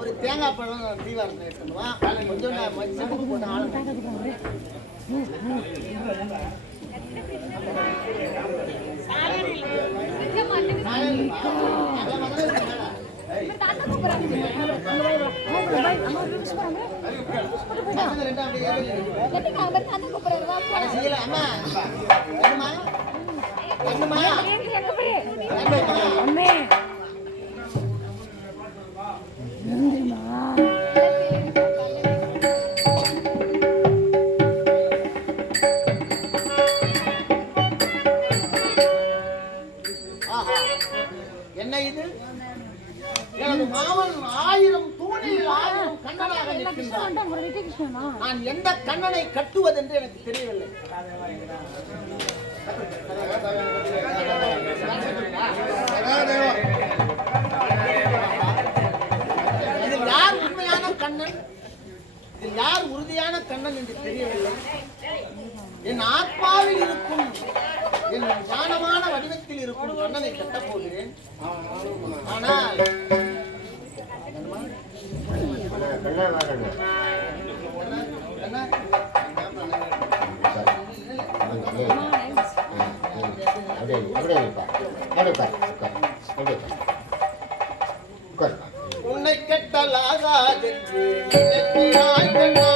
ஒரு தேங்காய் பழம் தீவாரம் கொஞ்சம் மச்சத்துக்கு போட்டு ஆளுங்க என்ன இது? எனது மாமன் 1000 தூணில் 1000 கண்ணனாக நிற்கின்றான். நான் எந்த கண்ணனை கட்டுவதென்று எனக்கு தெரியவில்லை. இதில் யார் உண்மையான கண்ணன், இதில் யார் உறுதியான கண்ணன் என்று தெரியவில்லை. என் ஆத்மாவில் இருக்கும், என் ஞானமான வடிவத்தில் இருக்கும் கண்ணனை கட்டப் போகிறேன். ஆனால் உன்னை கட்டலாகாதென்று நினைக்கிறாய் கண்ணா.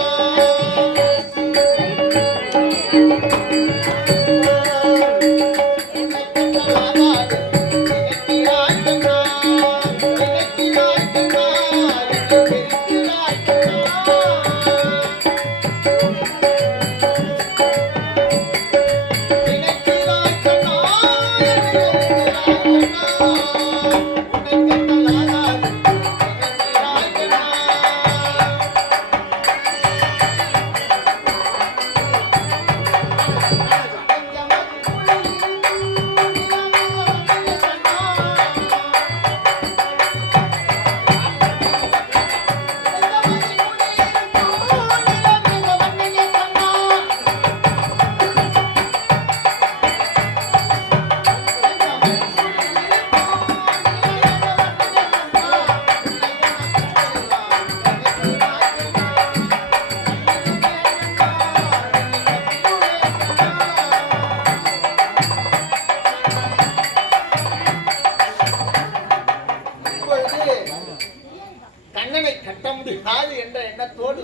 கண்ணனை கட்ட முடியாது என்ற எண்ணத்தோடு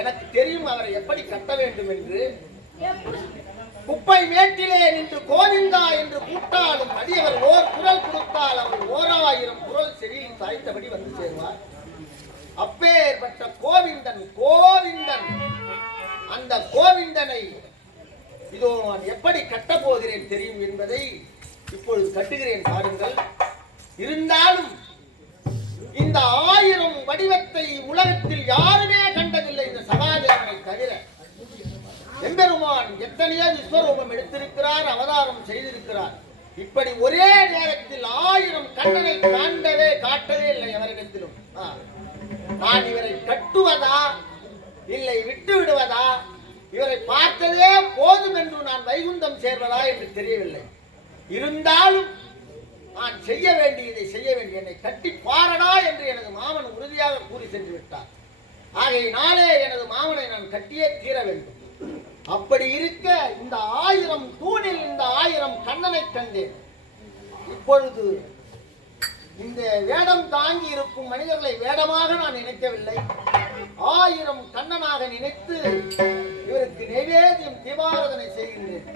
எனக்கு தெரியும் அவரை எப்படி கட்ட வேண்டும் என்று. குப்பை மேட்டிலே நின்று கோவிந்தா என்று கூட்டாலும் அடியவர் ஓர் குரல் கொடுத்தால் அவர் 1000 குரல் செவியில் சாய்த்தபடி வந்து சேர்வார். அப்பேற்பட்ட கோவிந்தன் கோவிந்தன் அந்த கோவிந்தனை இதோ நான் எப்படி கட்டப் போகிறேன் தெரியும் என்பதை இப்பொழுது கட்டுகிறேன் பாருங்கள். இருந்தாலும் இந்த 1000 வடிவத்தை உலகத்தில் யாருமே கண்டதில்லை இந்த சகாதேவனை தவிர. எம்பெருமான் எத்தனையோ விஸ்வரூபம் எடுத்திருக்கிறார், அவதாரம் செய்திருக்கிறார். இப்படி ஒரே நேரத்தில் 1000 கண்ணனை காட்டவே இல்லை எவரிடத்திலும். நான் இவரை கட்டுவதா இல்லை விட்டு விடுவதா, இவரை பார்த்ததே போதும் என்று நான் வைகுந்தம் சேர்வதா என்று தெரியவில்லை. இருந்தாலும் நான் செய்ய வேண்டியதை செய்ய வேண்டிய, என்னை கட்டி பாரடா என்று எனது மாமன் உறுதியாக கூறி சென்று விட்டார். ஆகையினாலே எனது மாமனை நான் கட்டியே தீர வேண்டும். அப்படி இருக்க இந்த 1000 தூணில் இந்த 1000 கண்ணனை கண்டேன். இப்பொழுது இந்த வேடம் தாங்கி இருக்கும் மனிதர்களை வேடமாக நான் நினைக்கவில்லை, 1000 கண்ணனாக நினைத்து இவருக்கு நைவேத்தியம் தீபாராதனை செய்கின்றேன்.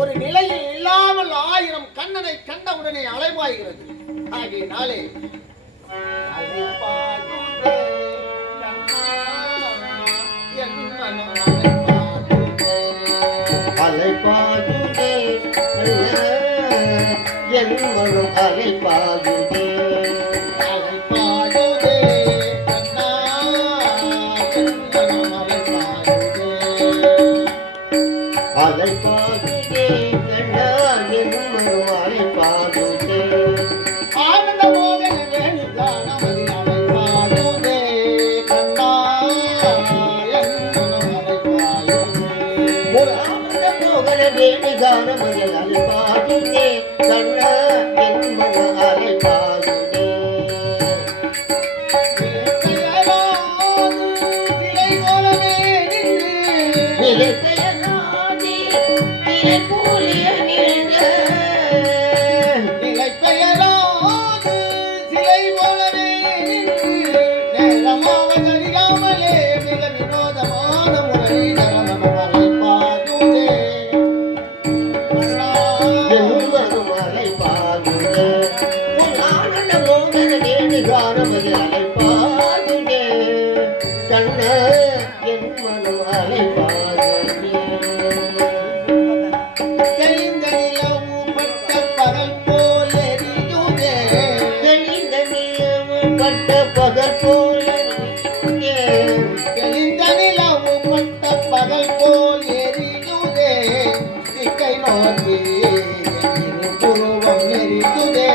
ஒரு நிலையில் இல்லாமல் 1000 கண்ணனை கண்டவுடனே அலைபாய்கிறது. ஆகையினாலே அலைபாயுதே என் மனம் அலைபாயுதே அலைபாயுதே கண்ணா என் மனம் அலைபாயுதே அலைபாயுதே கண்ணா என் மனம் அலைபாயுதே ஆனந்த மோகன வேணுகானமதி அலைபாயுதே கண்ணா என் மனம் அலைபாயுதே ஒரு ஆனந்த மோகன வேணுகான மகள் அலைபாயுதே கண்ணா என் மனம் அலைபாயுதே நிலை பெயராதே திரை போலிய நின்ற பெயராது சிலை போலவே நின்று நேரமாக தெரியாமலே மிக வினோதமான முறை நரமலை பாதுதே என்மனம் அலைபாயுதே ஒரு ஆனந்த மோகன வேணுகான மகள் அலைபாயுதே கண்ணா என் மனம் அலைபாயுதே தெளிந்த நிலவு பட்ட பகல் போல் எரியுதே தெளிந்த நிலவு பட்ட பகல் போல நீயே. தெளிந்த நிலவு பட்ட பகல் போல் எரியுதே திக்கை நோக்கி என் புருவம் நெறியுதே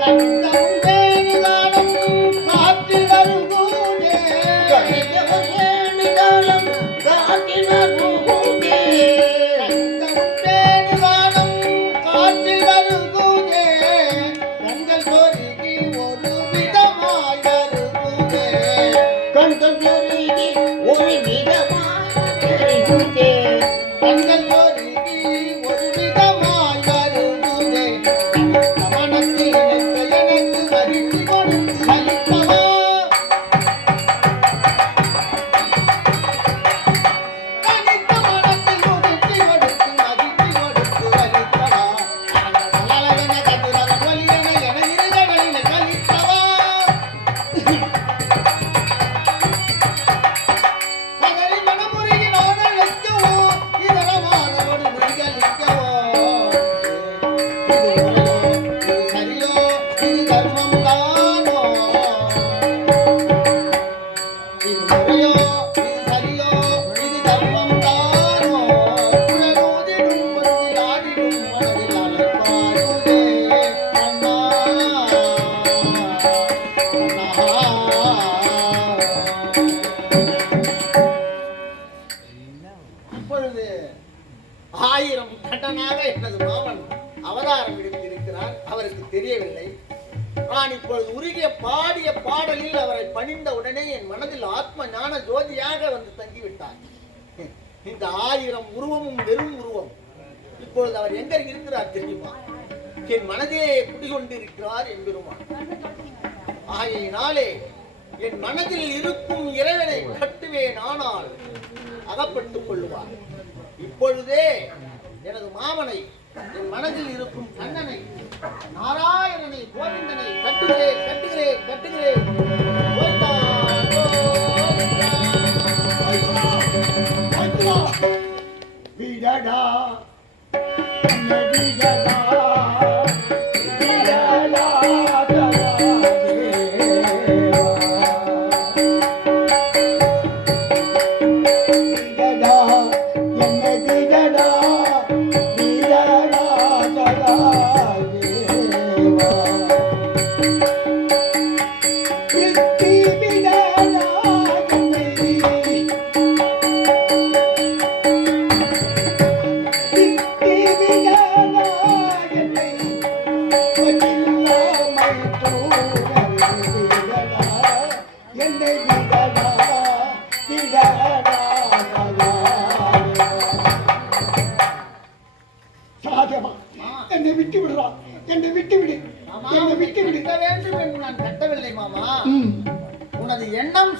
கந்தம் வேணுகானம் காற்றில் வருகுதே கந்தம் வேணுகானம் காற்றில் வருகுதே கண்கள் சொருகி ஒரு விதமாய் வருகுதே கண்கள் சொருகி ஒரு விதமாய் வருகுதே கவனத்தில் நினைத்த எனக்கு மகிழ்ச்சி கொடுத்து அளித்தவா கனித்த மனத்தில் உடுத்தி கொடுத்து மகிழ்ச்சி கொடுத்து அளித்தவா அழகன கதிரவன் ஒளியன என இருகடலில் கலித்தவா கதறி மனமுருகி நோடழிக்கவோ இதரமானோடு முருகலிக்கவோ இது முறையோ இது சரியோ இது தர்மம் தானோ இது முறையோ இது சரியோ இது தர்மம் தானோ உலகோதிடும் மனதில் ஆடிடும் மனதில் அலைபாயுதே கண்ணா இப்பொழுது 1000 கண்டனாக எனது மாமன் அவதாரம் எடுத்திருக்கிறார். அவருக்கு தெரியவில்லை. நான் இப்பொழுது உருகிய பாடிய பாடலில் அவரை பணிந்த உடனே என் மனதில் ஆத்ம ஞான ஜோதியாக வந்து தங்கிவிட்டார். இந்த 1000 உருவமும் வெறும் உருவம். இப்பொழுது அவர் எங்க இருக்கிறார் தெரியுமா? என் மனதே குடிகொண்டிருக்கிறார் எம்பெருமான். ஆகையினாலே என் மனதில் இருக்கும் இறைவனை கட்டுவேன், ஆனால் அகப்பட்டுக் கொள்ளுவார். இப்பொழுதே எனது மாமனை, என் மனதில் இருக்கும் கண்ணனை, நாராயணனை, கோவிந்தனை கட்டுகிறேன் கட்டுகிறேன் கட்டுகிறேன். கோவிந்தா, கோவிந்தா, கோவிந்தா. விடடா விடடா விடடா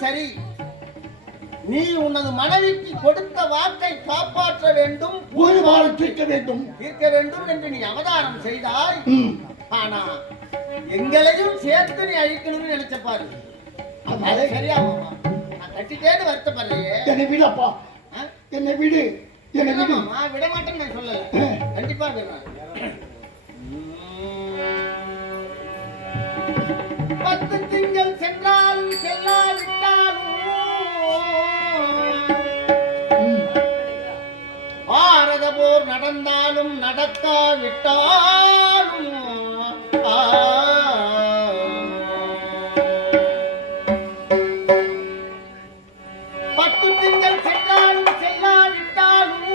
சரி, நீ உனது மனைவிக்கு கொடுத்த வாக்கை காப்பாற்ற வேண்டும், ஒரு வாரம் தீர்க்க வேண்டும். தீர்க்க வேண்டும் என்று நீ அவதாரம் செய்தாய். ஆனா எங்களையும் சேர்த்து நீ அழிக்கணும்னு நினைச்ச பாரு. அது சரியா மாமா? நான் கட்டிட்டேன்னு வருத்தப்படுறையே. என்னை விடப்பா, என்னை விடு, என்னை விடு. மாமா விட மாட்டேன்னு நான் சொல்லல, கண்டிப்பா விடுறேன். 10 திங்கள் சென்றாலும் செல்லாவிட்டாலும், பாரத போர் நடந்தாலும் நடக்காவிட்டாலும், 10 திங்கள் சென்றாலும் செல்லாவிட்டாலும்,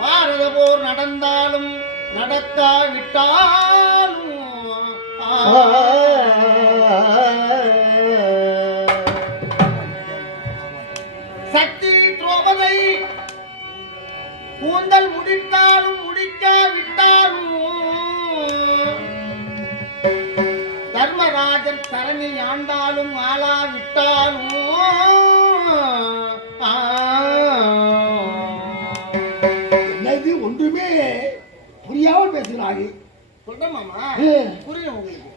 பாரத போர் நடந்தாலும் நடக்காவிட்டாலும், சக்தி திரௌபதி கூந்தல் முடித்தாலும் முடிக்காவிட்டாலும், தர்மராஜன் தரணி ஆண்டாலும் ஆளாவிட்டாலும், என்னது ஒன்றுமே புரியாமல் பேசுகிறாங்க. சொல்றேன் மாமா, புரியும் உங்களுக்கு.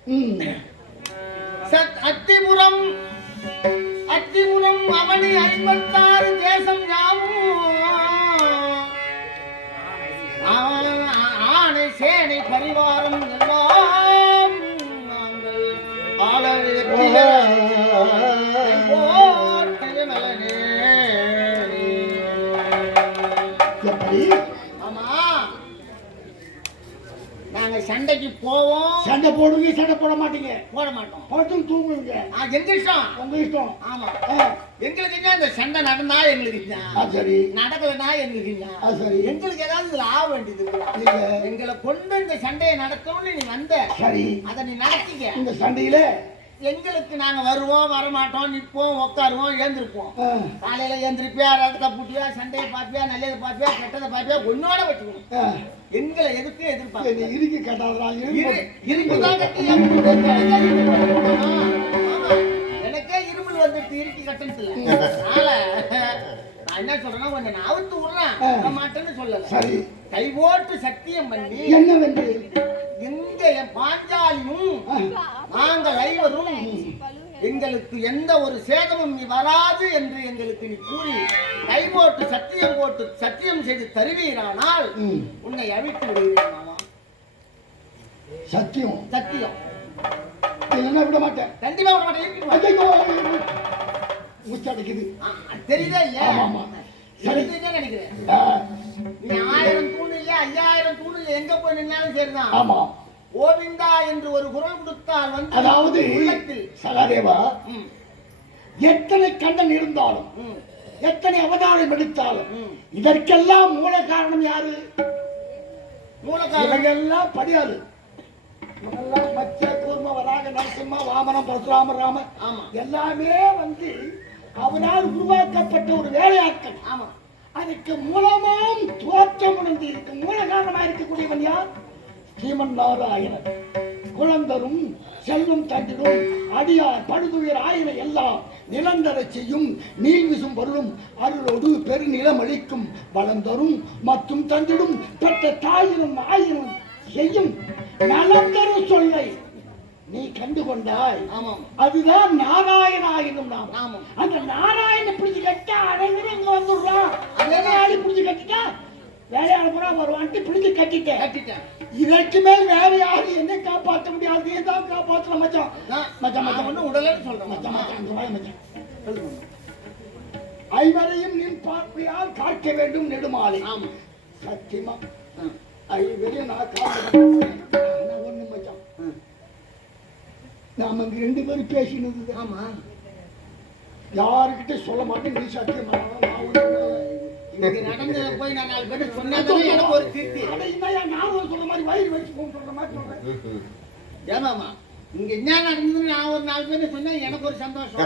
அத்திபுரம் அவனி 56 தேசம் யாவும், ஆணை சேனை பரிவாரம் எல்லாம் நாங்கள் ஆமா, நாங்க சண்டைக்கு போவோம். சண்டை போடுவீங்க, சண்டை போட மாட்டீங்க. போட மாட்டோம். படுத்தும் தூங்குவீங்க. எங்க இஷ்டம், உங்க இஷ்டம். ஆமா, எங்களுக்கு என்ன, இந்த சண்டை நடந்தா எங்களுக்கு சரி, நடக்கலன்னா எங்களுக்கு சரி. எங்களுக்கு ஏதாவது இதுல ஆக வேண்டியது எங்களை கொண்டு இந்த சண்டையை நடத்தணும்னு நீ வந்த. சரி, அதை நீ நடத்திக்க. இந்த சண்டையில எங்களுக்கு நாங்க வருவோம், வரமாட்டோம், நிற்போம், உட்காருவோம், ஏந்திருப்போம். காலையில ஏந்திருப்பியா, ரதத்தை பூட்டியா, சண்டையை பாப்பியா, நல்லதை பாப்பியா, கெட்டதை பாப்பியா, ஒன்னோட வச்சுக்கணும். எங்களை எதுக்கு எதிர்பார்க்க இறுக்கி கட்டாதா? இருக்குதான் கட்டி எனக்கே இருமல் வந்துட்டு இறுக்கி கட்டன்ல. நான் என்ன சொல்றேன்னா, கொஞ்சம் நான் அவுத்து விடுறேன், மாட்டேன்னு சொல்லல. சரி, கை போட்டு சத்தியம் பண்ணி என்னவென்று எங்க பாஞ்சாலியும் நாங்கள் ஐவரும் எங்களுக்கு எந்த ஒரு சேதமும் நீ வராது என்று எங்களுக்கு நீ கூறி கை போட்டு சத்தியம் செய்து தருவீரானால் உன்னை அழித்து விடுகிறேன் மாமா. சத்தியம்? சத்தியம் இல்லைன்னா விட மாட்டேன். கண்டிப்பா விட மாட்டேன். முச்சடிக்குது, தெரியுதா இல்லையா? நினைக்கிறேன் நீ 1000 தூண் இல்ல 5000 தூண் இல்ல எங்க போய் நின்னாலும் சரிதான். ஆமா, கோவிந்தா என்று ஒரு குரல் கொடுத்தால் வந்து, அதாவது உள்ளத்தில் சகாதேவா, எத்தனை கண்ணன் இருந்தாலும் எத்தனை அவதாரம் எடுத்தாலும் இதற்கெல்லாம் மூல காரணம் யாரு? மூல காரணம் எல்லாம் படியாது. இவங்கெல்லாம் மச்ச கூர்ம வராக நரசிம்ம வாமனம் பரசுராம ராம எல்லாமே வந்து அவனால் உருவாக்கப்பட்ட ஒரு வேலையாட்கள். ஆமா, அதுக்கு மூலமாம் தோற்றம் உணர்ந்து இருக்கு. மூல காரணமாக இருக்கக்கூடியவன் யார்? ஸ்ரீமன் நாராயணன். குழந்தரும் செல்வம் தந்திடும் அடியார் படுதுயர் ஆயின எல்லாம் நிலந்தர செய்யும் நீள்விசும் பொருளும் அருளோடு பெருநிலம் அளிக்கும் வளந்தரும் மற்றும் தந்திடும் பெற்ற தாயினும் ஆயினும் செய்யும் நலம் தரும் சொல்லை நீ கண்டு கொண்டாய். அதுதான் நாராயணாயினும் நாம். அந்த நாராயண பிடிச்சு கட்ட அனைவரும் இங்க வந்துடுறான். வேலையாளி பிடிச்சு கட்டிட்டா வேலையாள பூரா வருவான்ட்டு பிடிச்சு கட்டிட்டேன். இதற்கு மேல் வேற யாரும் என்ன காப்பாற்ற முடியாது. ஏதாவது காப்பாற்றல மச்சான். மச்சான் உடலே சொல்றேன். மச்சான் ஐவரையும் நின் பார்ப்பையால் காக்க வேண்டும் நெடுமாலை. சத்தியமா ஐவரையும் நான் காக்க ஒண்ணு மச்சான். நாம இங்க 2 பேரும் பேசினது. ஆமா, யாருக்கிட்ட சொல்ல மாட்டேன். நீ சத்தியம் நடந்ததை போய் நான் 4 பேர் சொன்னதால எனக்கு ஒரு திருப்தி. அட இன்னையா நான் சொல்ற மாதிரி வயிறு வச்சு சொல்ற மாதிரி சொல்றேன். ஏமாமா இங்க என்ன நடந்ததுன்னு நான் ஒரு 4 பேர் சொன்னா எனக்கு ஒரு சந்தோஷம்.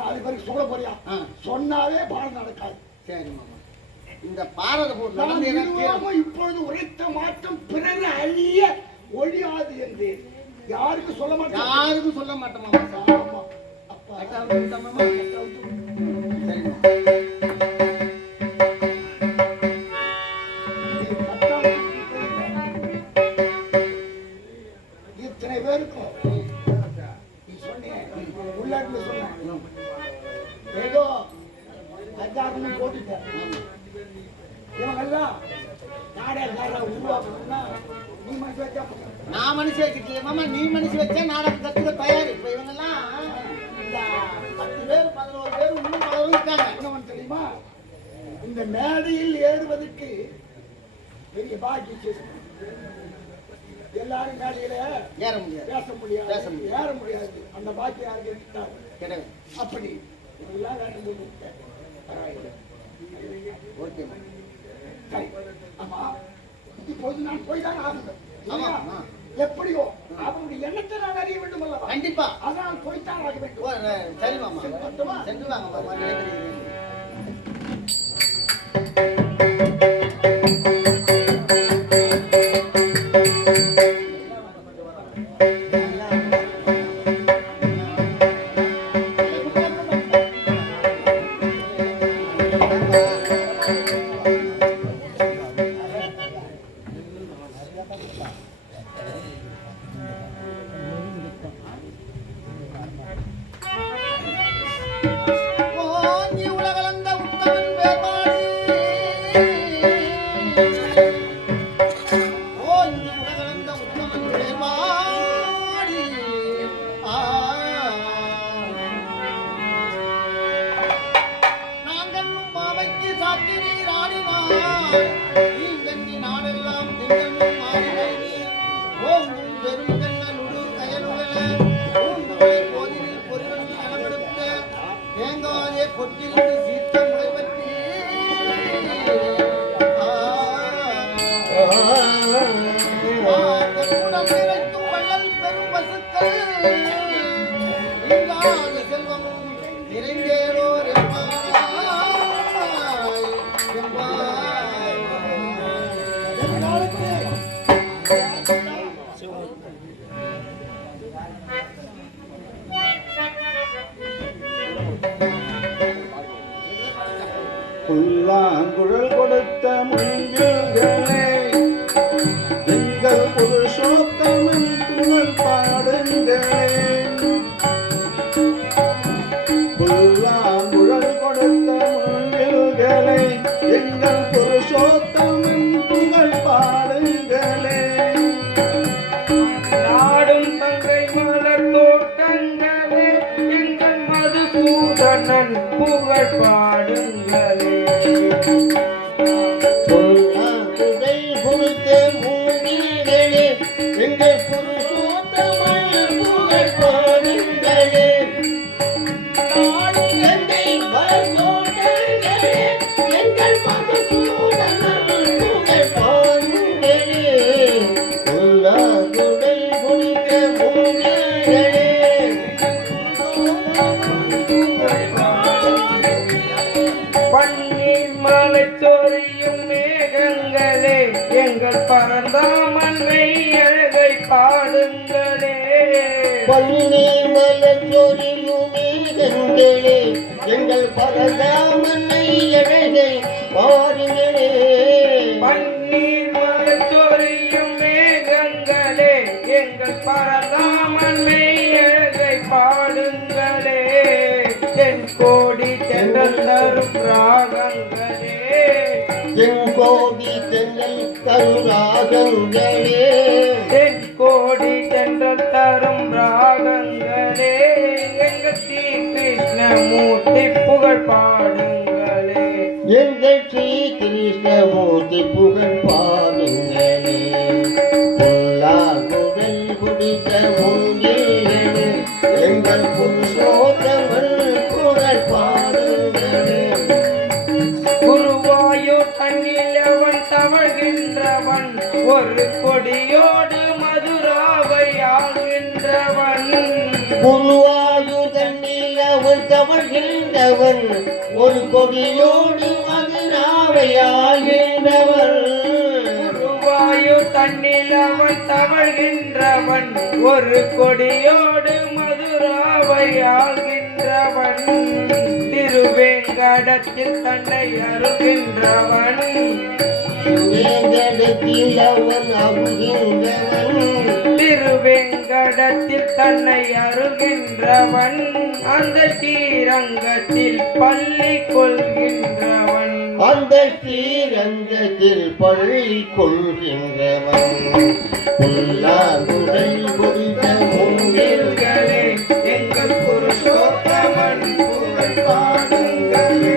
4 பேருக்கு சொல்ல போறியா? சொன்னாலே பாடம் நடக்காது. சரி மாமா, இந்த பாரத போர் நடந்தது இப்பொழுது உரைத்த மாற்றம் பிறர் அழிய ஒழியாது என்று யாருக்கும் சொல்ல மாட்டேன். யாருக்கும் சொல்ல மாட்டோம் மாமா. கட்டாவது விட்டோமாம்மா? சரிம்மா. இத்தனை பேருக்கும் நீ சொன்னேன் உள்ளாட்டு சொன்னேன் ஏதோ அஞ்சாறுன்னு போட்டுட்டேன். இவங்கெல்லாம் நாடகக்கார உருவாக்கணும்னா நீ மனசு வச்சா நான் மனசு வச்சுக்கலையே மாமா, நீ மனசு வச்சா நாடகம் கத்துக்க தயார். இப்ப இவங்கெல்லாம் இந்த 10 பேர் 11 பேர் இன்னும் பலரும் இருக்காங்க. என்னவன் தெரியுமா, இந்த மேடையில் ஏறுவதற்கு பெரிய பாக்கியம். எல்லாரும் மேடையில ஏற முடியாது, பேச முடியாது, பேச முடியாது. ஏற முடியாது. அந்த பாக்கியம் யாருக்கு எடுத்தாங்க கிடையாது. அப்படி இதெல்லாம் வேணும் போட்டு பரவாயில்லை. ஓகே. சரி, ஆமா இப்போது நான் போய் தான் ஆகணும். ஆமா, இல்லையா? ஆமா. எப்படியோ அவனுடைய எண்ணத்தை நான் அறிய வேண்டும் அல்லவா? கண்டிப்பா. அதனால் போய்த்தான் ஆக வேண்டும். சரி மாமா, மட்டுமா சென்று வாங்க மாமா. ஓங்கி உலகளந்த உத்தமன் வேமாடி, ஓங்கி உலகளந்த உத்தமன் வேமாடி. நாங்கள்ளும் பாவைக்கு சாட்சி நீர் ஆடினார், நீங்கண்ணி நாடெல்லாம் திங்களும் மாறினது. ஓங்கும் பெருங்கண்ணலுடு கயலுகள பூங்குழலை போதினில் பொறிவண்டி அளவெடுத்த தேங்காயே பொற்றிலிருந்து சீர்த்த முளைவற்றி. கண்குடம் நிறைக்கும் வள்ளல் பெரும் பசுக்கள், நீங்காத செல்வமும் நிறைந்தேலோர் எம்பாய், எம்பாய். புல்லாங்குழல் கொடுத்த முன்களே, எங்கள் புருஷோத்தமன் புகழ் பாடுங்களே. புல்லாங்குழல் கொடுத்த முன்களே, எங்கள் புருஷோத்தமன் புகழ் பாடுங்களே. நாடும் தங்கை மலர் தோட்டங்களே, எங்கள் மதுசூதனன் புகழ் பாடுங்களே. பொல்லாங்குழல் கொடுத்த மூங்கில்களே, எங்கள் புருஷோத்தமன் புகழ் பாடுங்களே. நாடும் தங்கை மலர் தோட்டங்களே, எங்கள் மதுசூதனன் புகழ் பாடுங்களே. பொல்லாங்குழல் கொடுத்த மூங்கில்களே. பன்னீர் மலை சொரியும் மேகங்களே, எங்கள் பரந்தாமன்மை அழகை பாடுங்களே. பன்னீர் மலர் சொரியும் மேகங்களே, எங்கள் பரந்தாமனை அழகை பாருங்களே. பன்னீர் மலை சொரியும் மேகங்களே, எங்கள் பரந்தாமன்மை அழகை பாடுங்களே. தென் கோடி தென்றல் தரும் ராகங்களே, என் கோடி தென்றல் கருராகங்களே. தென் கோடி தென்றல் தரும் ராகங்களே. எங்கள் ஸ்ரீ கிருஷ்ணமூர்த்தி புகழ் பாடுங்களே. எங்கள் ஸ்ரீ கிருஷ்ணமூர்த்தி புகழ் பாடுங்களே. பொல்லாங்குழல் குடித்த மூங்கில்களே, எங்கள் புருஷோத்தமன் புகழ் பாடுங்களே. குருவாயூர் தண்ணில் அவன் தவழ்கின்றவன், ஒரு கொடியோடு மதுராவை ஆள்கின்றவன். குருவாயுதனில் அவன் தவழ்கின்றவன், ஒரு கொடியோடு மதுராவையாகின்றவன். குருவாயூர் தண்ணில் அவன் தவழ்கின்றவன், ஒரு கொடியோடு மதுராவை ஆள்கின்றவன். கொள்கின்றவன் திருவேங்கடத்தில் தன்னை அருகின்றவன் வேங்கடத்தில் அவன் அருகின்றவன் திருவேங்கடத்தில் தன்னை அருகின்றவன் அந்த ஸ்ரீரங்கத்தில் பள்ளி கொள்கின்றவன் அந்த ஸ்ரீரங்கத்தில் பள்ளி கொள்கின்றவன் புல்லாங்குழல் கொடுத்த மூங்கில்களே எங்கள் புருஷோத்தமன் புகழ் பாடுங்களே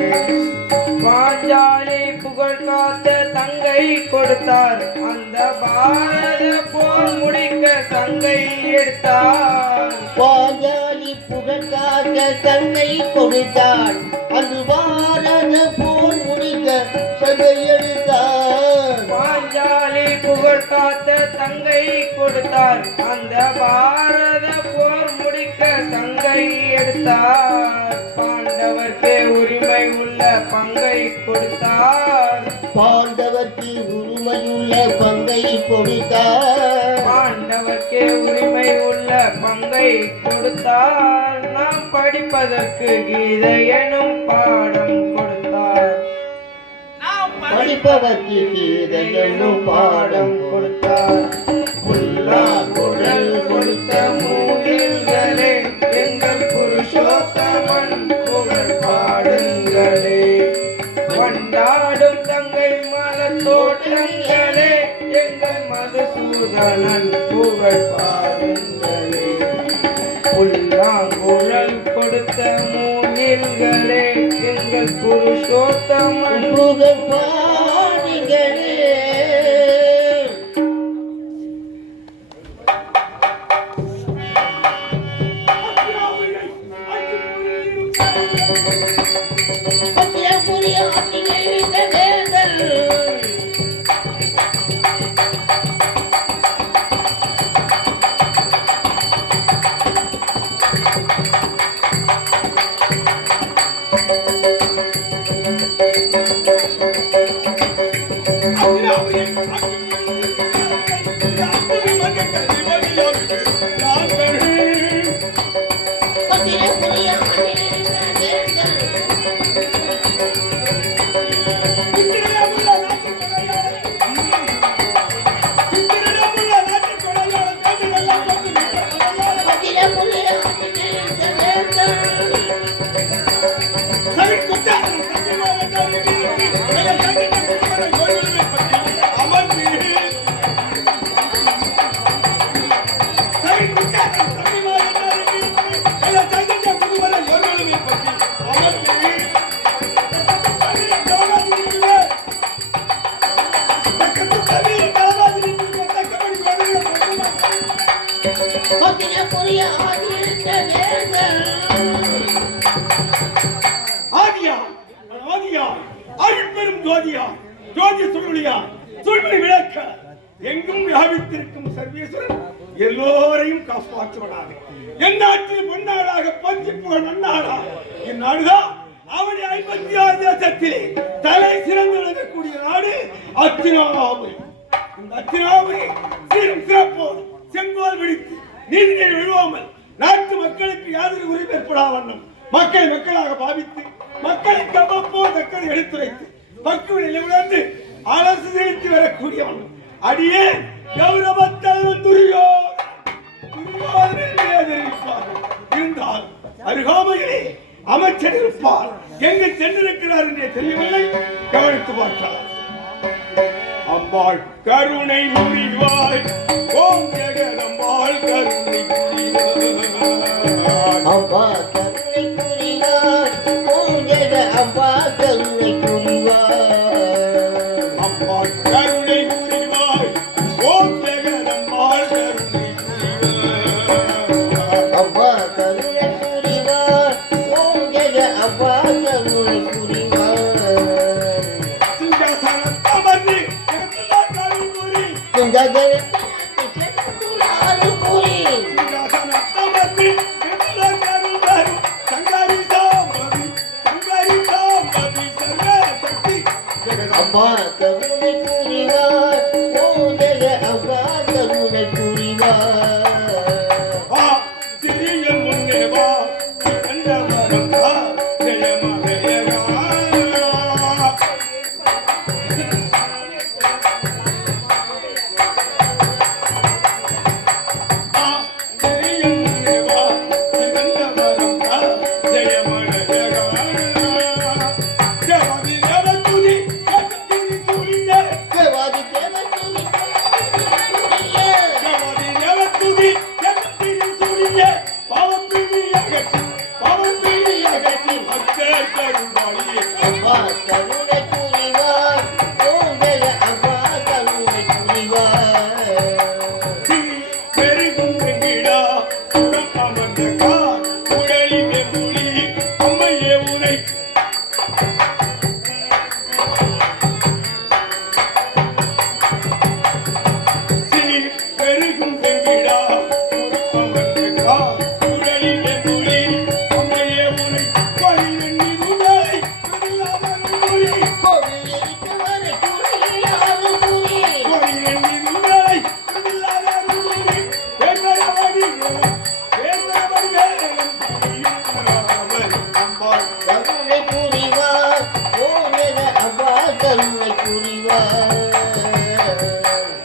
பாஞ்சாலி புகழ் காத்த தங்கை கொடுத்தார் அந்த பாரத போர் முடிக்க சங்கை எடுத்தார் பாஞ்சாலி புகழ்காக தங்கை கொடுத்தாள் அது பாரத போர் முடிக்க சங்கை எடுத்தார் பாஞ்சாலி புகழ் காத்த தங்கை கொடுத்தார் அந்த பாரத போர் முடிக்க சங்கை எடுத்தார் பாண்டவர்க்கே உரிமை உள்ள பங்கை கொடுத்தார் பாண்டவர்க்கு உரிமையுள்ள பங்கை கொடுத்தார் பாண்டவர்க்கே உரிமை உள்ள பங்கை கொடுத்தார் நாம் படிப்பதற்கு கீதை எனும் பாடம் கொடுத்தார் படிப்பவர்க்கு கீதை என்னும் பாடம் கொடுத்தார் புல்லாங்குழல் கொடுத்த மூங்கில்களே எங்கள் புருஷோத்தமன் புகழ் பாடுங்களே கொண்டாடும் தங்கை மலர் தோட்டங்களே எங்கள் மதுசூதனன் புகழ் பாடுங்களே புல்லாங்குழல் கொடுத்த மூங்கில்களே எங்கள் புருஷோத்தமன் புகழ் பாடுங்களே புரிய ஆட்டிகள் இந்த வேந்தல் புரிய ஆட்டிகள் இந்த வேந்தல் புரிய ஆட்டிகள் இந்த வேந்தல் புரிய ஆட்டிகள் இந்த வேந்தல் அழிப்பெரும் ஜோதியா ஜோதி சுருளியா சுருளி விளக்க எங்கும் வியாபித்திருக்கும் சர்வேஸ்வரன் எல்லோரையும் காப்பாற்றுவனாக என் நாட்டில் பொன்னாடாக பஞ்சு புகழ் நன்னாடா என் நாடுதான் அவனை 56 தேசத்திலே தலை சிறந்து விளங்கக்கூடிய நாடு அத்தினாபுரி. இந்த அத்தினாபுரி சீரும் சிறப்போடு செங்கோல் வெடித்து நீதிநெறி விழுவாமல் நாட்டு மக்களுக்கு யாதொரு உரிமை ஏற்படா வண்ணம் மக்களை மக்களாக பாவித்து மக்களுக்கு அவ்வப்போது தக்கதை எடுத்துரைத்து பக்குவநிலை உணர்ந்து அரசு செலுத்தி வரக்கூடியவன் அடியே கௌரவ தலைவன் இருந்தால் அருகாமையிலே அமைச்சர் இருப்பார் எங்கு சென்றிருக்கிறார் என்றே தெரியவில்லை. கவனித்து பார்க்கலாம். அம்பாள் கருணை புரிவாய் ஓம் ஜெகதம்பாள் கருணை புரிவாய் அம்பா கருணை புரிவாய் ஓம் ஜெக அம்பா கருணை புரிவாய் அம்பாள் கருணை புரிவாய் ஓம் ஜெகதம்பாள் கருணை புரிவாய் அம்பா கருணை புரிவாய் ஓம் ஜெக அம்பா கருணை புரிவாய் சிங்காசனம் அமர்ந்து ஜெகதம்பாள் கருணை புரி சிங்காசனம் அமர்ந்து ஜெகதம்பாள் கருணை புரி சங்காரி சாம்பவி சர்வ சக்தி ஜெகதம்பாள் அம்பா கருணை புரிவாய் ஓம் ஜெக அம்பா கருணை புரிவாய் வா சிறிய முன்னே வா கண்டவரம்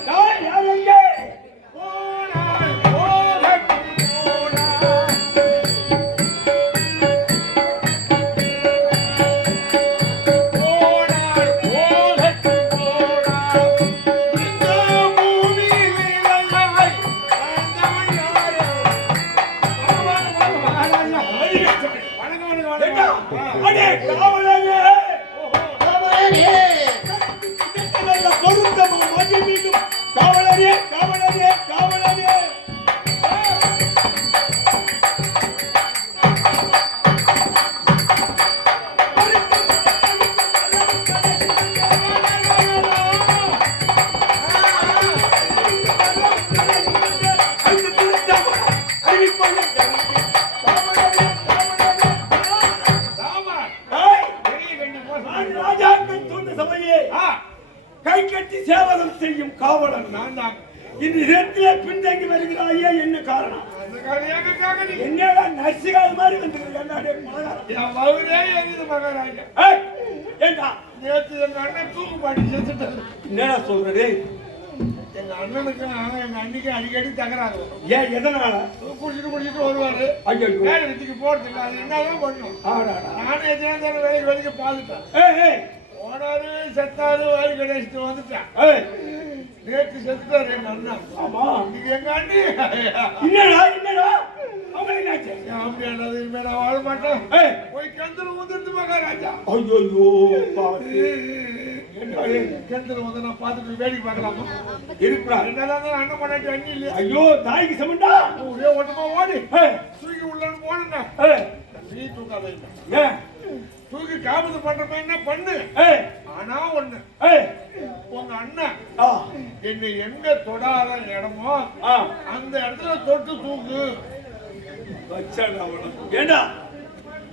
யார் யார் எங்கே போனாள் போகட்டும் போனாள். போனாள் போகட்டும் போனாள். இந்த பூமியில் இலையாய் வாழ்ந்தவன் யாரோ? வணக்கம். அடே காவலரே காவலரே, பொருத்தமா மதி மீண்டும் காவலரே காவலரே காவலரே ராஜாக்கள் சொன்ன சபையே கை கட்டி சேவகம் செய்யும் காவலன் நான் தான். இந்த இடத்திலே பின்தங்கி வருகிறாயே என்ன காரணம்? என்னடா நர்சிகால் மாதிரி வந்திருக்க என் மகனே எரியுது மகாராஜா. ஏண்டா நேற்று எங்க அண்ணன் தூக்கு பாட்டி செத்துட்டாரு. என்னடா சொல்றது? எங்க அண்ணனுக்கும் எங்க அண்ணிக்கும் அடிக்கடி தகராறு வரும். ஏன் எதனால? குடிச்சிட்டு வருவாரு. ஐயோ வேலை வித்துக்கு போறது இல்லை. அது என்னதான் பண்ணும்? ஆடாடா நானே எத்தனை வேலைக்கு பார்த்துட்டேன். ஏய் போனாரு செத்தாரு வாரி கடைசிட்டு வந்துட்டேன். ஏய் நேற்று செத்துட்டாரு எங்க அண்ணன். ஆமா இன்னைக்கு எங்க அண்ணி என்னடா என்னடா அவங்க என்னாச்சு? அப்படி என்னது இனிமே நான் வாழ மாட்டேன். ஏய் போய் கிணத்துல வந்துட்டு மகாராஜா. ஐயோ பாத்து கிணத்துல வந்து நான் பார்த்துட்டு வேடிக்கை பார்க்கலாமா? இருக்குடா. என்னதான் அண்ணன் பண்ணாட்டி அண்ணி இல்லையா? ஐயோ தாய்க்கு சமண்டா. ஒரே ஓட்டமா ஓடி ஏய் தூக்கி உள்ளன்னு போனேன். ஏய் நீ தூக்காத. ஏய் தூக்கி காபத்து பண்றப்ப என்ன பண்ணு. ஏய் ஆனா ஒண்ணு, ஏய் உங்க அண்ணன் ஆ என்னை எங்க தொடாத இடமோ ஆ அந்த இடத்துல தொட்டு தூக்கு. வச்சடா அவன. ஏண்டா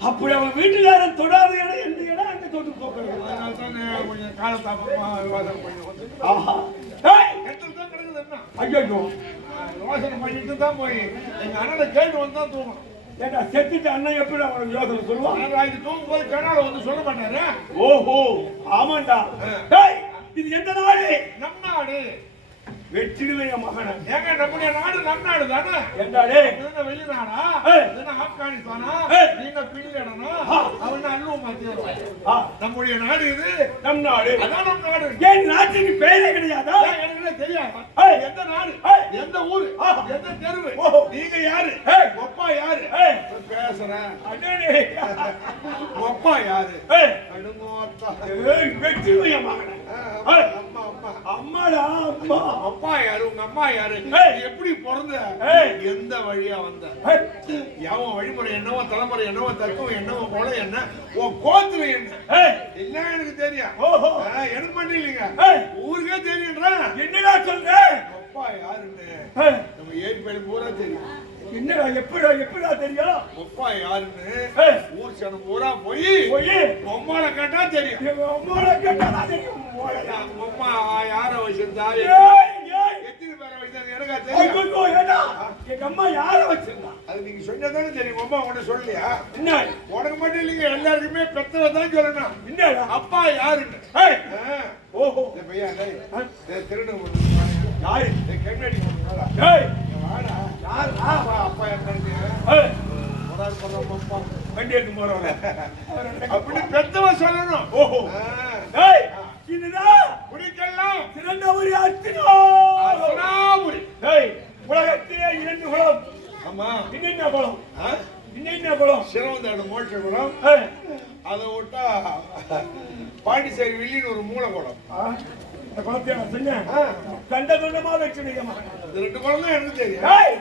அப்படி அவன் வீட்டுக்காரன் தொடாத இடம் எந்த இடம் அங்க தொட்டு போக்குறது. அதனால தான் கொஞ்சம் காலத்தாப்பமா விவாதம் பண்ணி வந்து ஆஹா ஏய் கிணத்துல தான் கிடக்குது என்ன. ஐயோ யோசனை பண்ணிட்டு தான் போய் எங்க அண்ணனை கேட்டு வந்து தான் தூங்கணும். ஏண்டா செத்துட்டு அண்ணன் எப்படி அவனுக்கு யோசனை சொல்லுவான்? இது தூங்கும் போது கிணறு வந்து சொல்ல மாட்டாரு. ஓஹோ ஆமாண்டா. ஏய் இது எந்த நாடு? நம் நாடு. வெற்றிடுவேன் என் மகனை. ஏங்க நம்முடைய நாடு நம் நாடு தானே. ஏண்டா டேய் இதுனா வெளிநாடா? ஏய். இதுனா ஆப்கானிஸ்தானா? ஏய். நீங்க பின்னிடனா? ஆ. அவன் அல்லும் மாத்திடுவான். ஆ நம்முடைய நாடு இது. நம் நாடு. அதான் நம் நாடு. ஏன் நாட்டுக்கு பேரே கிடையாதா? ஏன் எனக்கு தெரியாது. ஏய். எந்த நாடு? ஏய். எந்த ஊரு? ஆ. எந்த தெருவு? ஓஹோ. நீங்க யாரு? ஏய். ஒப்பா யாரு? ஏய் பேசுறேன். அடடே ஒப்பா யாரு? ஏய் அடுங்கோத்தா. ஏய் வெற்றிடுவேன் என் மகனை. ஏய் அம்மா அம்மா. அம்மாடா அம்மா. அப்பா யாரு? உங்க அம்மா யாரு? ஏய். நீ எப்படி பிறந்த? ஏய். எந்த வழியா வந்த? ஏய் எவன் வழிமுறை என்னவோ தலைமுறை என்னவோ தத்துவம் என்னவோ போல என்ன உன் கோத்துல என்ன ஏய் என்ன எனக்கு தெரியும். ஓஹோ. எனக்கு மட்டும் இல்லைங்க, ஏய் ஊருக்கே தெரியுன்றேன். என்னடா சொல்ற? அப்பா யாருன்னு ஏய் நம்ம ஏரி பேரு பூரா தெரியும். என்னடா எப்படா தெரியும்? அப்பா யாருன்னு ஏய் ஊர் சனம் பூரா போய் போய் பொம்மால கேட்டா தெரியும். எங்க அம்மாவை கேட்டா தெரியும். போடா. அம்மா யார வச்சிருந்தா ஏய் ஏய் எத்தனை பேரை வச்சிருந்தா எனக்கா தெரியும். ஐயோ ஏடா எங்க அம்மா யாரை வச்சிருந்தா? அது நீங்க சொன்னதானே தெரியும். அம்மா உன்ன சொல்லலையா? என்ன உனக்கு மட்டும் இல்லைங்க, எல்லாருக்குமே பெத்தவ தான் சொல்லணும். என்னடா? அப்பா யாருன்னு. ஏய் ஓஹோ இந்த பையன் டேய், டேய் திருடு யாரு? கண்ணாடி போடுறா. ஏய் வாடா. யாரா? அப்பா அப்பா என்னன்னு ஏய் ஒரு பண்றோம் அப்பா வண்டி எடுத்து போறவங்க. அப்படி பெத்தவ சொல்லணும். ஓஹோ. ஏய் இதுடா குடிக்கலாம் சிறந்த ஒரு அர்த்தனோ. அசுராபுரி. ஏய் உலகத்திலே 2 குலம். ஆமா. இன்னென்ன குலம்? ஆ? இன்னென்ன குலம்? சிரவந்தாடு மோட்சகுலம். ஏய் அதை விட்டா பாண்டிச்சேரி வில்லின்னு ஒரு மூல குளம். இந்த குலத்தை நான் சொன்னேன். கண்ட துண்டமா வச்சுடுங்கம்மா. இது 2 குளம் தான் எனக்கு தெரியும். ஏய்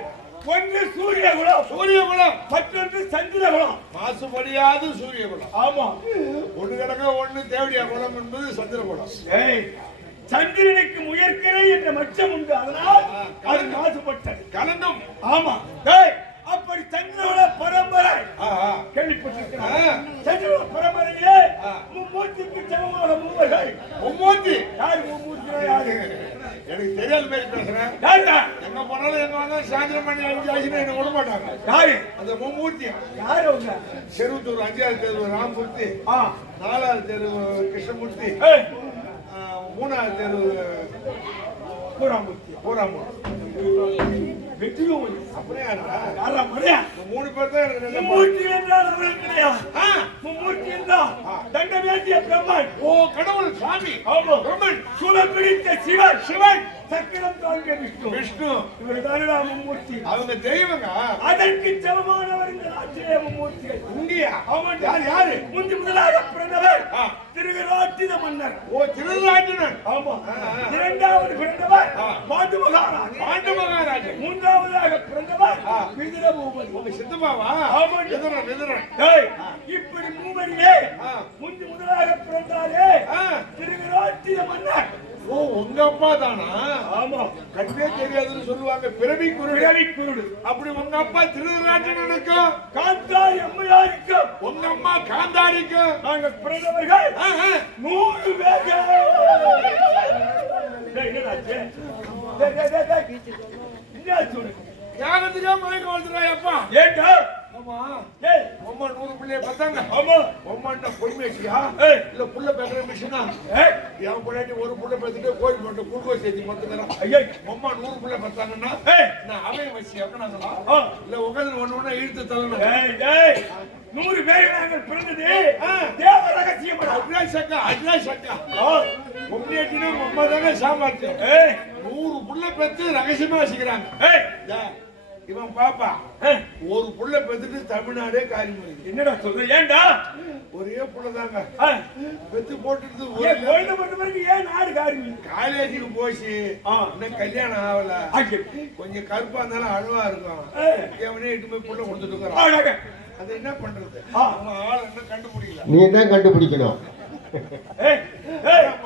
ஒன்று சூரிய குலம், சூரிய குலம், மற்றொன்று சந்திர குலம். மாசுபடியாது சூரிய குலம். ஆமா. ஒண்ணு கிடக்க ஒண்ணு தேவடியா குளம் என்பது சந்திர குலம். ஏய் சந்திரனுக்கு முயற்கரை என்ற மச்சம் உண்டு, அதனால் அது மாசுபட்டது. கலந்தம். ஆமா. ஏய் அப்படி சந்திரகுல பரம்பரை கேள்விப்பட்டிருக்கிறார். சந்திரகுல பரம்பரையிலே மும்மூர்த்திக்கு சமமான மூவர்கள். மும்மூர்த்தி யாரு மும்மூர்த்தி? யாரு எனக்கு தெரியாத மாதிரி பேசுறேன். யாருடா? எங்க போனாலும் எங்க வந்தாலும் சாயந்தரம் பண்ணி ஆச்சுன்னா என்ன விட மாட்டாங்க. யாரு அந்த மும்மூர்த்தி? யாரு அவங்க? செருவத்தூர் 5வது தெரு ராமமூர்த்தி, 4வது தெரு கிருஷ்ணமூர்த்தி, மூணாவது தெரு பூராமூர்த்தி வெற்றியும் அப்படியே யாரா மடையா 3 பேர் தான் எனக்கு நல்ல மும்மூர்த்தி என்றால் அவர்கள் கிடையாது. மும்மூர்த்தி என்றால் தண்டவேண்டிய பிரம்மன். ஓ கடவுள் சாமி ஆமா. பிரம்மன் சூலம் பிடித்த சிவன் சக்கரம் தாங்கிய விஷ்ணு இவர் தானடா மும்மூர்த்தி. அவங்க தெய்வங்க. அதற்கு சமமானவர் இந்த நாட்டிலே மும்மூர்த்திகள். இங்கயா? ஆமாம். யாரு முந்தி முதலாக பிறந்தவர் திருவிராட்டின மன்னர். ஓ திருவிராட்டினன். ஆமா. இரண்டாவது பிறந்தவர் பாண்டு மகாராஜன். மூன்றாவதாக பிறந்தவர் விதுரபூபதி. உங்க சித்தப்பாவா? ஆமா. விதுரன். இப்படி மூவரிலே முந்தி முதலாக பிறந்தாரே திருவிராட்டின மன்னர். ஓ உங்க அப்பா தானா? ஆமா. கண்ணே தெரியாதுன்னு சொல்லுவாங்க, பிறவி குருடு. அப்படி உங்க அப்பா திருவிராட்டினனுக்கும் காந்தாரி அம்மையாருக்கும் உங்க அம்மா காந்தாரிக்கும் நாங்கள் பிறந்தவர்கள் 100 பேர்கள். யாகத்துக்கே மயக்கம் வளர்த்துறாயப்பா. ஏண்டா ஆமா. அம்மா 100 பிள்ளைய பார்த்தாங்க. ஆமா. அம்மாட்ட பொறுமையா இல்ல புள்ள பேக்கிற மிஷினா? என் பொண்டாட்டி ஒரு புள்ள பேத்துட்டு கோயில் போட்டு குளுக்கோஸ் ஏற்றி பார்த்துக்கிறேன். ஐயா அம்மா 100 பிள்ளை பார்த்தாங்கன்னா நான் அவன் வச்சு எக்கனாங்களா இல்ல உட்காந்து ஒண்ணு இழுத்து தரணும். 100 பேர் நாங்கள் பிறந்தது தேவ ரகசியம். அட்ராசக்கா பொம்மியாட்டினா அம்மா தானே சாமர்த்தியம். 100 புள்ள பெத்து ரகசியமா வச்சுக்கிறாங்க. இவன் பாப்பா ஒரு புள்ள பெத்துட்டு தமிழ்நாடே காரியம். என்னடா சொல்ற? ஏண்டா ஒரே புள்ளதாங்க பெத்து போட்டுட்டு ஏன் நாடு காரியம்? காலேஜுக்கு போச்சு இன்னும் கல்யாணம் ஆகல. கொஞ்சம் கருப்பா இருந்தாலும் அழுவா இருக்கும். எவனே இட்டு போய் புள்ள கொடுத்துட்டு இருக்கிறான். அது என்ன பண்றது? நம்ம ஆள் என்ன கண்டுபிடிக்கல. நீ தான் கண்டுபிடிக்கணும்.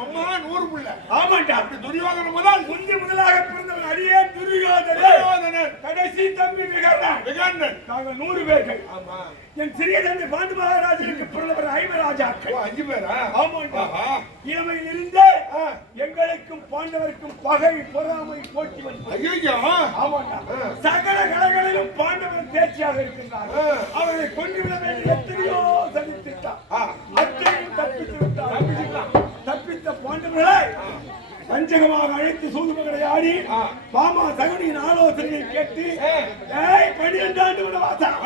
அம்மா 100 புள்ள. ஆமாண்டா. அப்படி துரியோதன முதல் முந்தி முதலாக பிறந்தவன் அடியே துரியோதனன். கடைசி தம்பி விகர்ணன். நாங்கள் 100 பேர்கள். ஆமா. என் சிறிய தந்தை பாண்டு மகாராஜனுக்கு பிறந்தவர் 5 ராஜாக்கள். 5 பேரா? ஆமாண்டா. இளமையில் இருந்தே எங்களுக்கும் பாண்டவருக்கும் பகை பொறாமை போட்டி வந்தது. ஐயோ. ஆமாண்டா. சகல கலைகளிலும் பாண்டவர் தேர்ச்சியாக இருக்கின்றார். அவரை கொண்டுவிட வேண்டிய எத்தனையோ சதித்திட்டார். அத்தனையும் தப்பித்து விட்டார். தப்பித்த பாண்டவர்களை பஞ்சகமாக அழைத்து சூதுமகளை ஆடி மாமா சகுனியின் ஆலோசனையை கேட்டு 12 ஆண்டு வனவாசம்,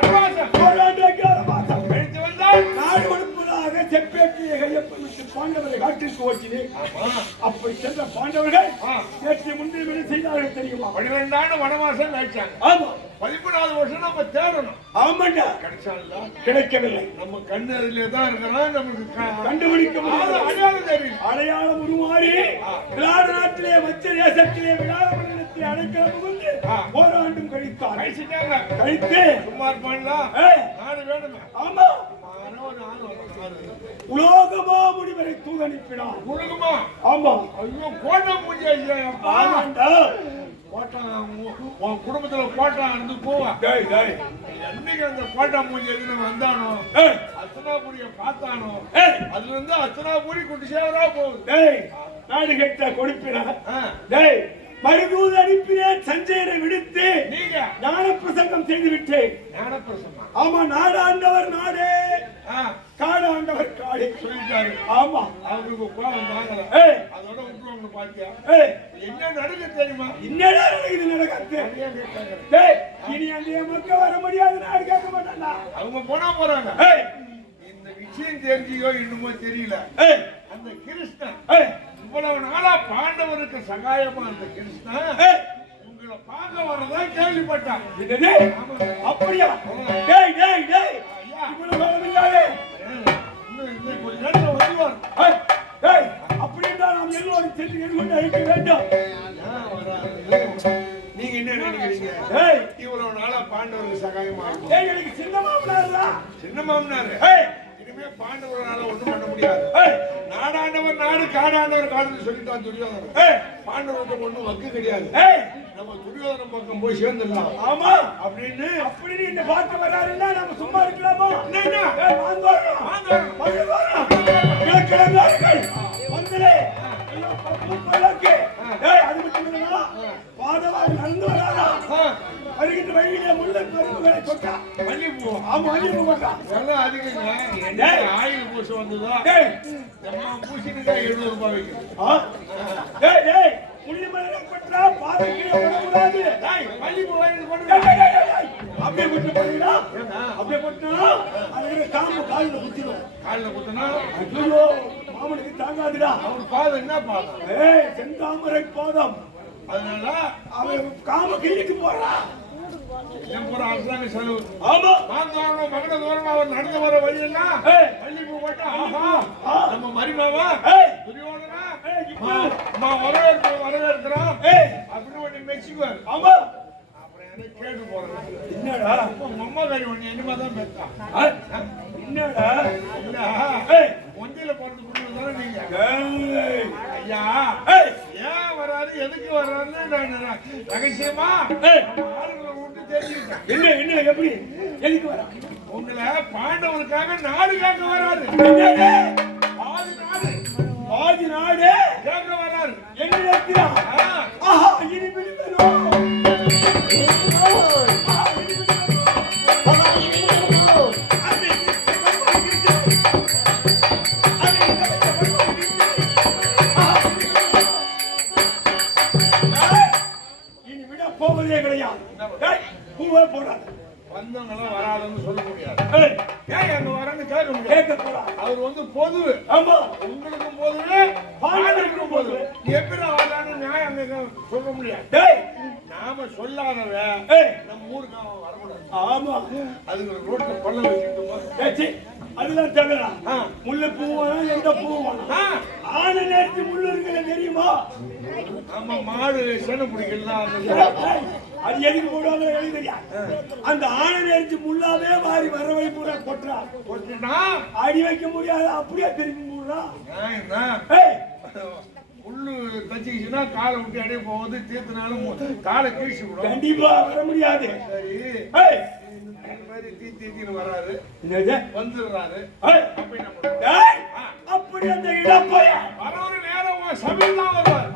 1 ஆண்டு அஞ்ஞானவாசம் கழித்து வந்தால் நாடு கொடுப்பதாக செப்பேற்றிய கையொப்பமிட்டு பாண்டவரை காட்டிற்கு ஓட்டினேன். அப்படி சென்ற பாண்டவர்கள் நேற்று முன்னே என்ன செய்தார்கள் தெரியுமா? 12 ஆண்டு வனவாசம் கழிச்சாங்க. ஆமா. 13வது வருஷம் நம்ம தேடணும். ஆமாண்டா. கிடைச்சால கிடைக்கவில்லை. நம்ம கண்ணு அதிலே தான் இருக்கிறோம். நமக்கு கண்டுபிடிக்க முடியாது. அடையாளம் தெரியும். அடையாளம் உருமாறி விளாட நாட்டிலே மச்ச தேசத்திலே விளாட மண்டலத்திலே அடைக்கல புகுந்து 1 ஆண்டும் கழித்தார். கழித்து சும்மா இருப்பான்லாம் நாடு வேணுமே. ஆமா. உலோகமா முனிவரை தூதனுப்பினார். உலகமா? ஆமா. ஐயோ கோட்டை மூஞ்சி. ஆமாண்டா. உன் குடும்பத்துல கோட்டா இருந்து போவான். என்னைக்கு அந்த கோட்டா மூஞ்சி எதுன்னு வந்தானோ அத்தனாபுரிய பார்த்தானோ அதுல இருந்து அத்தனாபுரி குட்டி சேவரா போகுது. நாடு கேட்ட கொடுப்பினா மருதூது அனுப்பினேன். சஞ்சயனை விடுத்து நீங்க ஞான பிரசங்கம் செய்து விட்டேன். ஞான பிரசங்கம்? ஆமா. நாடாண்டவர் நாடே, காடாண்டவர் காடே சொல்லிட்டாரு. ஆமா. அவருக்கு கோபம் தாங்கல. அதோட விட்டுவாங்க. பாத்தியா என்ன நடக்க தெரியுமா? என்னடா இது நடக்காது? இனி அந்த மக்கள் வர முடியாது. நாடு கேட்க மாட்டாங்க. அவங்க போனா போறாங்க. இந்த விஷயம் தெரிஞ்சியோ இன்னுமோ தெரியல. அந்த கிருஷ்ணன் இவ்வளவு நாளா பாண்டவருக்கு சகாயமா அந்த கிருஷ்ணன் உங்களை பார்க்க வரதா கேள்விப்பட்டான். அப்படியா? அப்படி என்றால் நாம் எல்லோரும் சென்று எதிர்கொண்டு அழைக்க வேண்டும். நீங்க என்ன நினைக்கிறீங்க? இவ்வளவு நாளா பாண்டவருக்கு சகாயமா எனக்கு சின்ன மாமனார். சின்ன மாமனாரு இனிமே பாண்டவரால ஒண்ணும் பண்ண முடியாது. நாடாண்டவர் நாடு, காடாண்டவர் காடுன்னு சொல்லிட்டான் துரியோதனன். பாண்டவருக்கு ஒண்ணும் வக்கு கிடையாது. நம்ம துரியோதனன் பக்கம் போய் சேர்ந்துடலாம். ஆமா. அப்படின்னு இந்த பார்க்க வர்றாருன்னா நம்ம சும்மா இருக்கலாமா? அது மட்டும் வாங்கினா பாதமாக நடந்து வராதா வருகின்ற வழியிலே முள்ள பெருமைகளை கொட்டா மல்லிப்பூ. ஆமா மல்லிகைப்பூ கொட்டா எல்லாம் அதிகங்க. என்ன ஆயில் பூச வந்ததோ எம்மா பூசிட்டு 700 ரூபாய் வைக்கும். டேய் டேய் முள்ளி மலரை கொட்டா பாதம் கீழே போடக்கூடாது. டேய் மல்லிப்பூ வாங்கிட்டு கொண்டு டேய், வா. டேய், டேய், டேய். அப்படியே கொட்டு போறீங்களா? அப்படியே கொட்டினா அதுக்கு காம்பு காலில் குத்திடும். கால்ல குத்துனா ஐயோ மாமனுக்கு தாங்காதுடா. அவன் பாதம் என்ன பாதம்? ஏய் செந்தாமரை பாதம். அதனால அவன் காம்பு கிழிக்கு போறான். என் பூரா அரசாங்க செலவு. ஆமா மாந்தோரணம் மகன தோரணம் அவர் நடந்து வர வழியெல்லாம் ஏய். மல்லிப்பூ போட்டா நம்ம மரிமாவா ஏய். துரியோதனா ஏய், இப்ப. அம்மா வரவேற்கிறோம் ஏய். அப்படின்னு ஒண்ணு மெக்சிகோ. ஆமா அப்புறம் எனக்கு கேட்டு போறது. என்னடா உங்க அம்மா கறி ஒண்ணு என்னமா தான் பெத்தான். என்னடா இல்ல ஏய். ஒந்தியில பிறந்து புரிஞ்சு தானே நீங்க. ஏய். ஐயா ஏய். ஏன் வராது எதுக்கு வர்றாருன்னு நான் ரகசியமா ஏய். நம்ம ஆளுங்களை விட்டு தெரிஞ்சுக்கிட்டேன். என்ன என்ன எப்படி எதுக்கு வர உங்களை பாண்டவருக்காக நாடு காக்க வராரு. என்னது? ஆதி நாடு ஆதி நாடு கேட்க வராரு. என்ன இருக்கிறா ஆ, ஆஹா இனி விடுதலும் இனி விட போவதே கிடையாது. ஏய், பூவே போடாது. வந்தவங்களாம் வராதுன்னு சொல்ல முடியாது. ஏய், ஏன் அங்க வரேன்னு கேட்க முடியாது. கேட்கக்கூடாது. அவர் வந்து பொது. ஆமா உங்களுக்கும் பொதுவே பாண்டவருக்கும் பொது. எப்படி வரான்னு நியாயம் அங்க சொல்ல முடியாது. டேய் நாம சொல்லாதவ ஏய் நம்ம ஊருக்கு அவன் வரக்கூடாது. ஆமா அதுங்க ரோட்ல பள்ள வச்சுக்கிட்டோம். ஏச்சி அதுதான் தேவையா ஆ. முல்லை பூவானா எந்த பூவானா ஆன நேரத்து முள்ளு இருக்கிற தெரியுமா? நம்ம மாடு சென பிடிக்கலாம். ஏய், அது எதுக்கு போடுவாங்க எனக்கு தெரியாது. அந்த ஆன நேரத்து முள்ளாவே மாறி வரவை பூரா கொட்டுறா. கொட்டினா அடி வைக்க முடியாது அப்படியே திரும்பி மூடுறா. என்ன ஏய் புல்லு தச்சிக்கிச்சுன்னா காலை விட்டு அடைய போகுது. தீர்த்தினாலும் காலை கீழ்ச்சி விடும். கண்டிப்பா வர முடியாது. சரி ஏய் இந்த மாதிரி தீத்தின்னு வராரு, என்னது? வந்துடுறாரு. ஏய், அப்ப என்ன பண்ணுவோம்? ஏய், அப்படி அந்த இடப்பைய வரவரு நேரம் உன் சபையில் தான் வருவார்.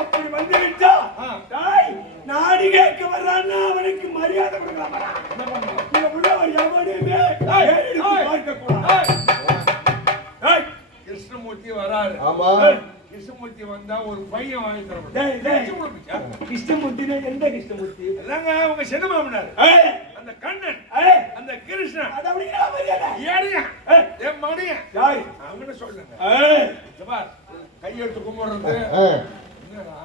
அப்படி வந்து விட்டா ஆ. டேய், நாடி கேட்க வர்றான்னா அவனுக்கு மரியாதை கொடுக்கலாமா? என்ன பண்ணுவோம்? இங்க உள்ளவர் எவனையுமே ஏய், ஏறெடுத்து ஏய். பார்க்கக்கூடாது. ஏய், கிருஷ்ணமூர்த்தி வராரு. ஆமா கிருஷ்ணமூர்த்தி வந்தா ஒரு பையன் வாங்கி தரப்படும். டேய், டேய். கிருஷ்ணமூர்த்தினா எந்த கிருஷ்ணமூர்த்தி? அதாங்க உங்க சின்ன மாமனார். ஏய், அந்த கண்ணன், ஏய், அந்த கிருஷ்ணன், அது அப்படிங்கிற மரியாதை. ஏடியன், ஏய், என் மணியன் டேய், அவங்கன்னு சொல்லுங்க. ஏய், இந்த பார், கையெழுத்து கும்பிடுறது. ஆ. என்னடா?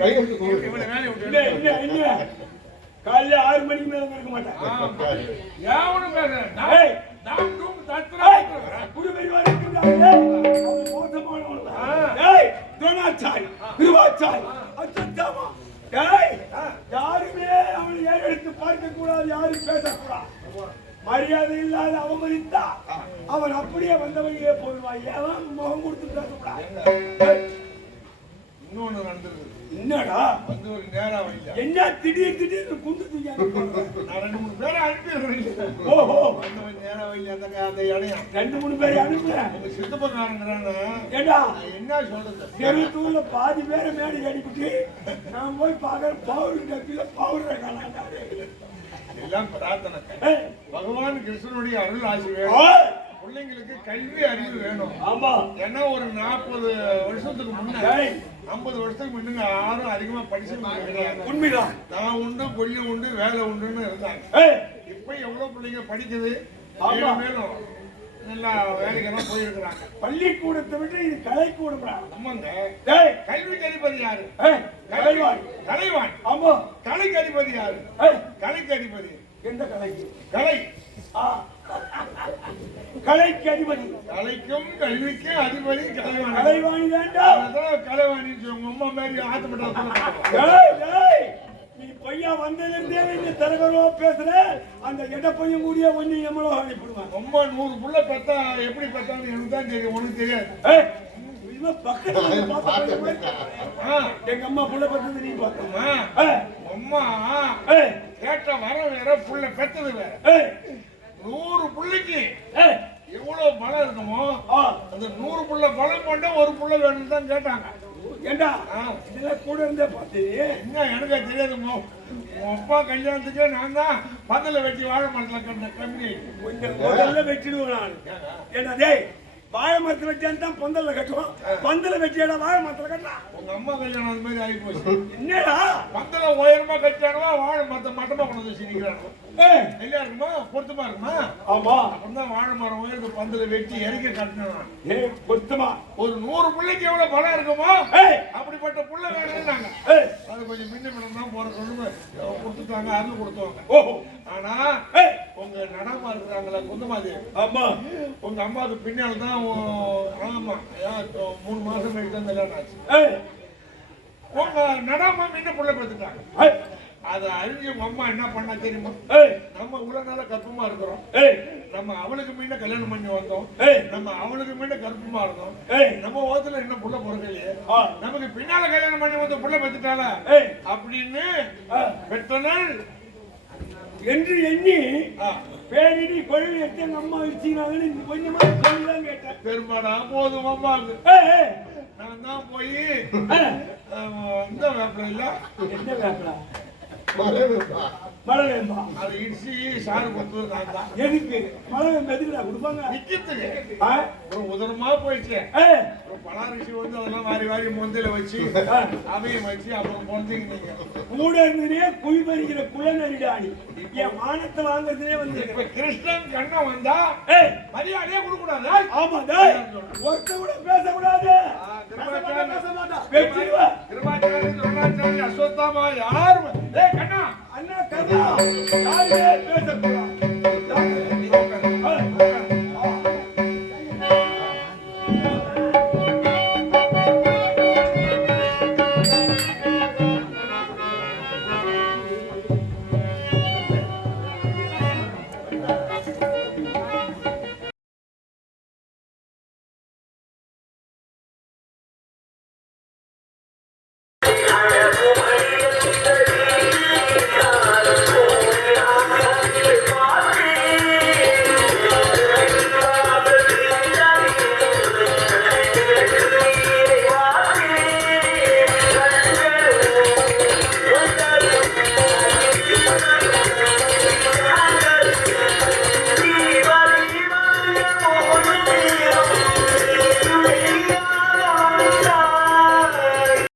கையெழுத்து கும்பிடு. இவனை வேலையை விட்டு இல்ல, எடுத்து. இல்ல, இல்ல. காலையில 6 மணிக்கு மேல இருக்க மாட்டேன். யாவனும் பேசுறேன். ஏய். நாம் டூம் தத்ரா. குருபெரிவார் இருக்கின்றார்களே, அவர்கள் மோசமானவர்கள். ஏய், துரோணாச்சாரி, கிருபாச்சாரி, அச்சத்தாமா. ஏய், யாருமே அவனை ஏறெடுத்து பார்க்க கூடாது, யாரும் பேசக்கூடாது. மரியாதை இல்லாத அவமதித்தா அவன் அப்படியே வந்தவங்களே போடுவான். ஏன் முகம் கொடுத்து பேசக்கூடாது? இன்னொன்னு நடந்தது. என்னடா வந்து ஒரு நேரம் வைங்க. என்ன திடீர்னு குண்டு தூக்கி நான் 2-3 பேரை அனுப்பிடுறேன். ஓஹோ, வந்து ஒரு நேரம் வைங்க. அந்த இடையம் 2-3 பேரை அனுப்புறேன். உங்க சித்தப்பக்காரங்கிறாங்க. ஏண்டா என்ன சொல்றது? தெருத்தூர்ல பாதி பேரை மேடி அடிக்கிட்டு நான் போய் பார்க்கறேன். பவுடர் கப்பில பவுடர் காணாண்டாரு. எல்லாம் பிரார்த்தனை. ஏய், பகவான் கிருஷ்ணனுடைய அருள் ஆசி வேணும். பிள்ளைங்களுக்கு கல்வி அறிவு வேணும். ஆமா ஏன்னா ஒரு 40 வருஷத்துக்கு முன்ன, ஏய், 50 வருஷத்துக்கு முன்னுங்க யாரும் அதிகமா படிச்சு கிடையாது. உண்மைதான். நான் உண்டு, கொல்லி உண்டு, வேலை உண்டுன்னு இருந்தாங்க. ஏய், இப்ப எவ்வளவு பிள்ளைங்க படிக்குது, ஆமா. மேலும் மேலும் நல்லா வேலைக்கெல்லாம் போயிருக்கிறாங்க. பள்ளிக்கூடத்தை விட்டு இது கலைக்கூடம்டா. ஆமாங்க. ஏய், கல்விக்கு அதிபதி யாரு? ஏய், கலைவாணி. கலைவான். ஆமா. கலைக்கு அதிபதி யாரு? ஏய், கலைக்கு அதிபதி எந்த கலைக்கு? கலை. ஆ, கலைக்கு அதிபதி. கலைக்கும் கல்விக்கும் அதிபதி கலைவாணி. கலைவாணி தான்டா. அதான் கலைவாணின்னு சொல்லுங்க. உங்க அம்மா மாதிரி ஆத்தப்பட்ட ஏய், ஏய், நீ பையா வந்ததிலிருந்தே இந்த தரகரோ பேசுற. அந்த எட பையன் கூடிய ஒண்ணு எம்மளோ அனுப்பிடுவாங்க. அம்மா 100 புள்ள பெத்தா எப்படி பெத்தான்னு எனக்கு தான் தெரியும். உனக்கு தெரியாது. ஏய், இவன் பக்கத்துல இருந்து பார்த்த பையன் மாதிரி. எங்க அம்மா புள்ள பத்தது நீ பார்த்த. அம்மா, ஏய், அம்மா ஏய், கேட்ட வர வேற, புள்ள பெத்தது வேற. ஏய், 100 புள்ளைக்கு ஏய், எவ்வளவு பலம் இருக்குமோ ஆ, அந்த 100 புள்ள பலம் பண்ண ஒரு புள்ள வேணும்னு தான் கேட்டாங்க. ஏண்டா ஆ. இதெல்லாம் கூட இருந்தே பார்த்தீங்க. என்ன எனக்கு தெரியாது உன் அப்பா கல்யாணத்துக்கு நான் தான் பந்தல வெட்டி வாழை மரத்துல கண்ட கம்மி. கொஞ்சம் முதல்ல வெட்டிடுவோம் நான். ஏண்டா டேய் வாழை மரத்துல வச்சான் தான் பந்தல்ல கட்டுவோம். பந்தல வெட்டியாடா வாழை மரத்துல கட்டலாம். உங்க அம்மா கல்யாணம் அது மாதிரி ஆகி போச்சு. என்னடா பந்தல உயரமா கட்டியானுவா வாழை மரத்தை மட்டமா கொண்டு வந்து சிரிக்கிறானு. இல்லையா இருக்குமா பொருத்தமா இருக்குமா? ஆமா அப்படிதான் வாழை மரம் உயர்ந்து பந்தல வெட்டி இறக்கி கட்டினான். ஏய் பொருத்தமா ஒரு 100 பிள்ளைக்கு எவ்வளவு பலம் இருக்குமோ ஏய் அப்படிப்பட்ட புள்ள வேணும்னாங்க. ஏய் அது கொஞ்சம் முன்ன பின்ன தான் போற கொண்டு கொடுத்துட்டாங்க, அது கொடுத்துவாங்க. ஓஹோ ஆனா ஏய் உங்க நடமா இருக்கிறாங்களா குந்தமாதி, ஆமா உங்க அம்மாவுக்கு பின்னால் தான் ஆமா 3 மாசம் கழிச்சு தான் கல்யாணம் ஆச்சு. ஏய் உங்க நடாமா முன்ன புள்ள பார்த்துட்டாங்க. ஏய் அதை அறிஞ்சு உங்க அம்மா என்ன பண்ணா தெரியுமா? ஏய் நம்ம இவ்வளவு நாள கர்ப்பமா இருக்கிறோம். ஏய் நம்ம அவளுக்கு முன்ன கல்யாணம் பண்ணி வந்தோம். ஏய் நம்ம அவளுக்கு முன்ன கர்ப்பமா இருந்தோம். ஏய் நம்ம ஓத்துல என்ன புள்ள பிறக்கலையே, ஆ நமக்கு பின்னால கல்யாணம் பண்ணி வந்து புள்ள பெத்துட்டால ஏய் அப்படின்னு ஆ. பெற்ற நாள் என்று எண்ணி ஆ, பேரிடி கொழுவி எடுத்து எங்க அம்மா வச்சுக்கிறாங்கன்னு கொஞ்சமா சொல்லிதான் கேட்டேன். பெருமாடா போதும் அம்மாவுக்கு. ஏய் ஏய் நான் தான் போய் ஆ, இந்த வேப்பில இல்ல என்ன வேப்பலா மழை வேப்பா. மழை வேம்பா அதை இடிச்சு சாறு கொடுத்தது நான் தான். எதுக்கு மழை வேம்பு எதுக்குடா கொடுப்பாங்க நிக்கிறதுக்கு ஆ? ஒரு உதரமா போயிடுச்சு. ஏய் ஒரு பலாரிசி வந்து அதெல்லாம் வாரி வாரி மொந்தையில வச்சு அவையும் வச்சு அப்புறம் பொந்தீங்க நீங்க. கூட இருந்ததே குழி பறிக்கிற குளநரிடாடி என் மானத்தை வாங்குறதுனே வந்து இப்ப கிருஷ்ணன் கண்ணன் வந்தா ஏய் மரியாதையே கொடுக்க கூடாது. ஆமா டேய் ஒருத்த கூட பேசக்கூடாது வெற்றிடுவா திருமாச்சாரி துரோணாச்சாரி அஸ்வத்தாமா யாரும் ஏய் கண்ணா அண்ணா கண்ணா யாருமே பேசக்கூடாது